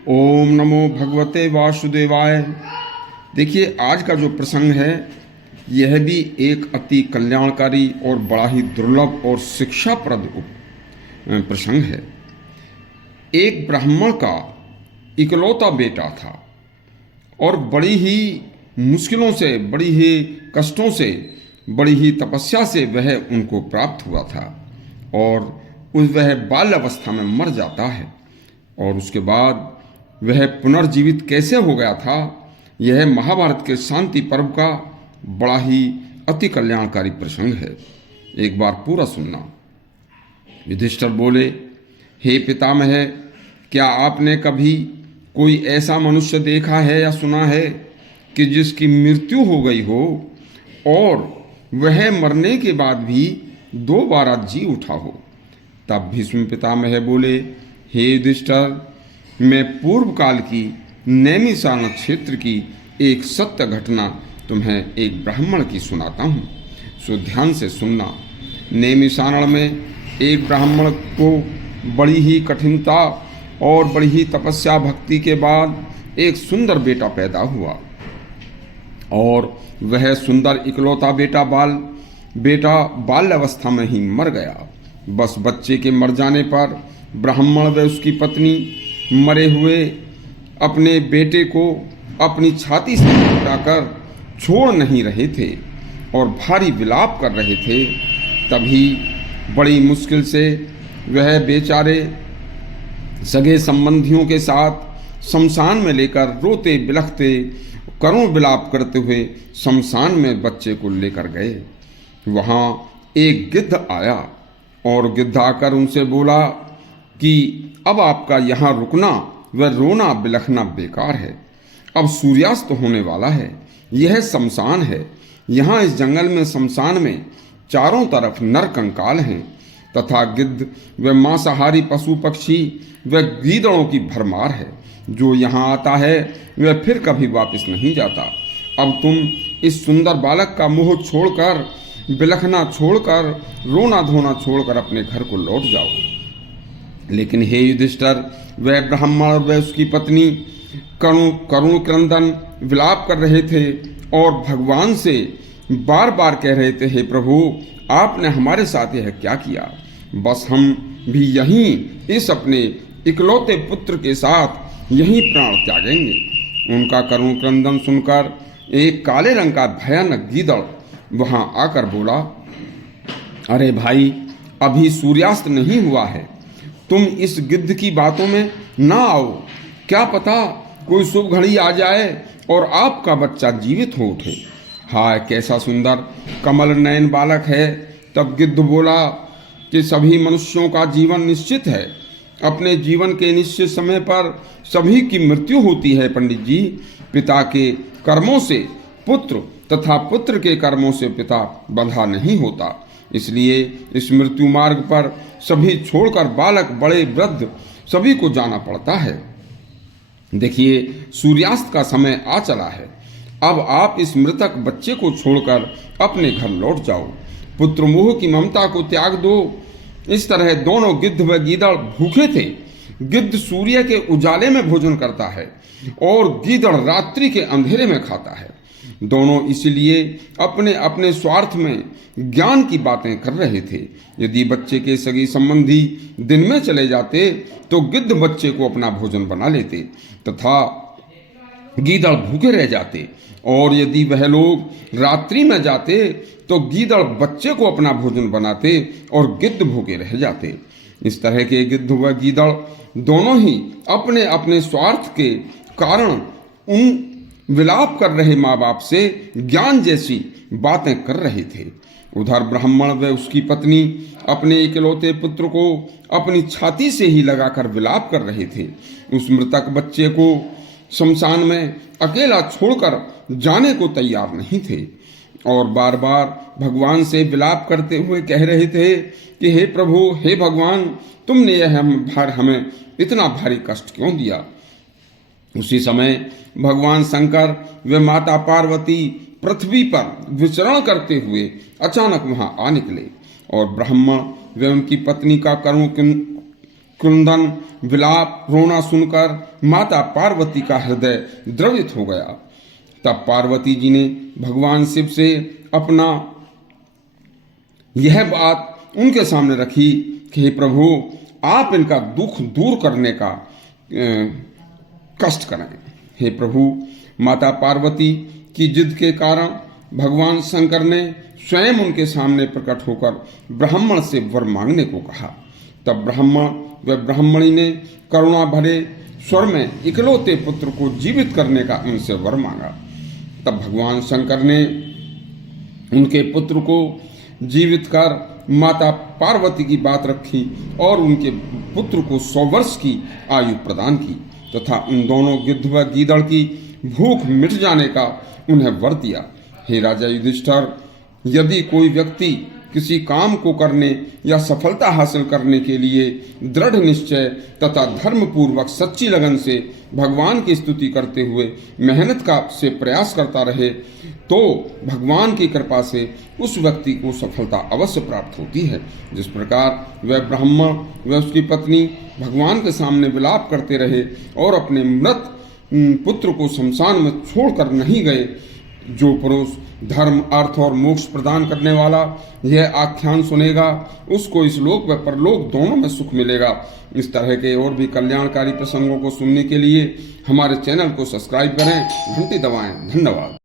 ओम नमो भगवते वासुदेवाय। देखिए, आज का जो प्रसंग है यह भी एक अति कल्याणकारी और बड़ा ही दुर्लभ और शिक्षाप्रद प्रसंग है। एक ब्राह्मण का इकलौता बेटा था और बड़ी ही मुश्किलों से, बड़ी ही कष्टों से, बड़ी ही तपस्या से वह उनको प्राप्त हुआ था और वह बाल्यावस्था में मर जाता है। और उसके बाद वह पुनर्जीवित कैसे हो गया था, यह महाभारत के शांति पर्व का बड़ा ही अति कल्याणकारी प्रसंग है। एक बार पूरा सुनना। युधिष्ठिर बोले, हे पितामह, क्या आपने कभी कोई ऐसा मनुष्य देखा है या सुना है कि जिसकी मृत्यु हो गई हो और वह मरने के बाद भी दोबारा जी उठा हो? तब भीष्म पितामह बोले, हे युधिष्ठिर, मैं पूर्व काल की नैमिषारण्य क्षेत्र की एक सत्य घटना तुम्हें एक ब्राह्मण की सुनाता हूँ, सो ध्यान से सुनना। नैमिषारण्य में एक ब्राह्मण को बड़ी ही कठिनता और बड़ी ही तपस्या भक्ति के बाद एक सुंदर बेटा पैदा हुआ और वह सुंदर इकलौता बेटा बाल्यावस्था में ही मर गया। बस बच्चे के मर जाने पर ब्राह्मण व उसकी पत्नी मरे हुए अपने बेटे को अपनी छाती से उठाकर छोड़ नहीं रहे थे और भारी विलाप कर रहे थे। तभी बड़ी मुश्किल से वह बेचारे सगे संबंधियों के साथ शमशान में लेकर रोते बिलखते करुण विलाप करते हुए शमशान में बच्चे को लेकर गए। वहाँ एक गिद्ध आया और गिद्ध आकर उनसे बोला कि अब आपका यहाँ रुकना व रोना बिलखना बेकार है। अब सूर्यास्त होने वाला है। यह शमशान है। यहाँ इस जंगल में शमशान में चारों तरफ नर कंकाल हैं तथा गिद्ध व मांसाहारी पशु पक्षी व गीदड़ों की भरमार है। जो यहाँ आता है वह फिर कभी वापस नहीं जाता। अब तुम इस सुंदर बालक का मोह छोड़कर, बिलखना छोड़कर, रोना धोना छोड़कर अपने घर को लौट जाओ। लेकिन हे युधिष्ठिर, वह ब्राह्मण व उसकी पत्नी करुण क्रंदन विलाप कर रहे थे और भगवान से बार बार कह रहे थे, हे प्रभु, आपने हमारे साथ यह क्या किया? बस हम भी यहीं इस अपने इकलौते पुत्र के साथ यहीं प्राण त्यागेंगे। उनका करुण क्रंदन सुनकर एक काले रंग का भयानक गीदड़ वहां आकर बोला, अरे भाई, अभी सूर्यास्त नहीं हुआ है। तुम इस गिद्ध की बातों में ना आओ। क्या पता कोई शुभ घड़ी आ जाए और आपका बच्चा जीवित हो उठे। हाय, कैसा सुंदर कमल नयन बालक है। तब गिद्ध बोला कि सभी मनुष्यों का जीवन निश्चित है। अपने जीवन के निश्चित समय पर सभी की मृत्यु होती है पंडित जी। पिता के कर्मों से पुत्र तथा पुत्र के कर्मों से पिता बंधा नहीं होता। इसलिए इस मृत्यु मार्ग पर सभी छोड़कर बालक बड़े वृद्ध सभी को जाना पड़ता है। देखिए, सूर्यास्त का समय आ चला है। अब आप इस मृतक बच्चे को छोड़कर अपने घर लौट जाओ। पुत्र मोह की ममता को त्याग दो। इस तरह दोनों गिद्ध व गीदड़ भूखे थे। गिद्ध सूर्य के उजाले में भोजन करता है और गीदड़ रात्रि के अंधेरे में खाता है। दोनों इसलिए अपने अपने स्वार्थ में ज्ञान की बातें कर रहे थे। यदि बच्चे के सगी संबंधी दिन में चले जाते तो गिद्ध बच्चे को अपना भोजन बना लेते तथा गीदड़ भूखे रह जाते, और यदि वह लोग रात्रि में जाते तो गीदड़ बच्चे को अपना भोजन बनाते और गिद्ध भूखे रह जाते। इस तरह के गिद्ध व गीदड़ दोनों ही अपने अपने स्वार्थ के कारण उन विलाप कर रहे माँ बाप से ज्ञान जैसी बातें कर रहे थे। उधर ब्राह्मण व उसकी पत्नी अपने इकलौते पुत्र को अपनी छाती से ही लगाकर विलाप कर रहे थे। उस मृतक बच्चे को शमशान में अकेला छोड़कर जाने को तैयार नहीं थे और बार बार भगवान से विलाप करते हुए कह रहे थे कि हे प्रभु, हे भगवान, तुमने यह हमें इतना भारी कष्ट क्यों दिया? उसी समय भगवान शंकर व माता पार्वती पृथ्वी पर विचरण करते हुए अचानक वहां आ निकले और ब्राह्मण व उनकी पत्नी का क्रंदन, विलाप, रोना सुनकर माता पार्वती का हृदय द्रवित हो गया। तब पार्वती जी ने भगवान शिव से अपना यह बात उनके सामने रखी कि हे प्रभु, आप इनका दुख दूर करने का कष्ट करें। हे प्रभु, माता पार्वती की जिद के कारण भगवान शंकर ने स्वयं उनके सामने प्रकट होकर ब्राह्मण से वर मांगने को कहा। तब ब्राह्मण व ब्राह्मणी ने करुणा भरे स्वर में इकलौते पुत्र को जीवित करने का उनसे वर मांगा। तब भगवान शंकर ने उनके पुत्र को जीवित कर माता पार्वती की बात रखी और उनके पुत्र को 100 वर्ष की आयु प्रदान की तथा उन दोनों गिद्ध व गीदड़ की भूख मिट जाने का उन्हें वर दिया। हे राजा युधिष्ठिर, यदि कोई व्यक्ति किसी काम को करने या सफलता हासिल करने के लिए दृढ़ निश्चय तथा धर्म पूर्वक सच्ची लगन से भगवान की स्तुति करते हुए मेहनत का से प्रयास करता रहे तो भगवान की कृपा से उस व्यक्ति को सफलता अवश्य प्राप्त होती है। जिस प्रकार वह ब्राह्मण व उसकी पत्नी भगवान के सामने विलाप करते रहे और अपने मृत पुत्र को शमशान में छोड़कर नहीं गए, जो पुरुष धर्म, अर्थ और मोक्ष प्रदान करने वाला यह आख्यान सुनेगा उसको इस लोक व परलोक दोनों में सुख मिलेगा। इस तरह के और भी कल्याणकारी प्रसंगों को सुनने के लिए हमारे चैनल को सब्सक्राइब करें, घंटी दबाएं। धन्यवाद।